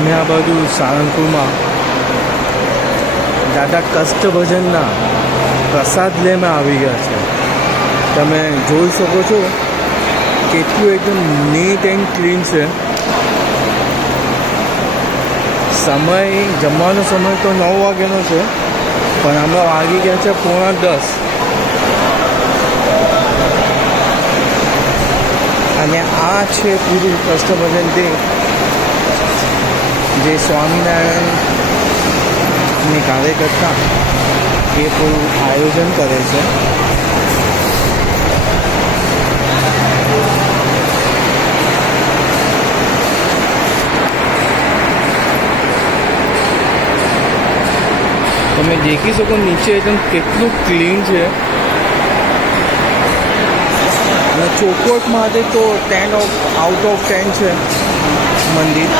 અમે આ બાજુ સાળંગપુરમાં દાદા કષ્ટભજનના પ્રસાદ લેમાં આવી ગયા છે. તમે જોઈ શકો છો કેટલું એકદમ નીટ એન્ડ ક્લીન છે. સમય જમવાનો સમય તો 9 વાગ્યાનો છે, પણ અમે વાગી ગયા છે 9:45. અને આ છે પૂરું કષ્ટભજન તે જે સ્વામિનારાયણની કાર્યકર્તા એ પૂરું આયોજન કરે છે. તમે દેખી શકો નીચે એકદમ કેટલું ક્લીન છે. અને ચોખવટ માટે તો 10 આઉટ ઓફ 10 છે મંદિર.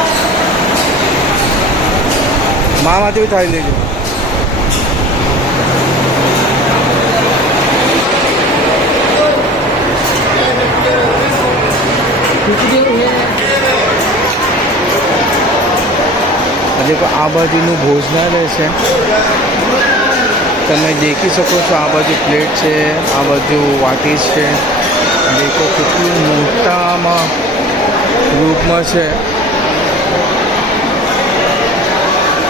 માટે થાય લેજો. देखो आ बाजूનું ભોજનાલય છે. તમે દેખી શકો છો આ બાજુ પ્લેટ છે, આ બાજુ વાટી છે. દેખો કેટલું મોટામાં રૂપમાં છે.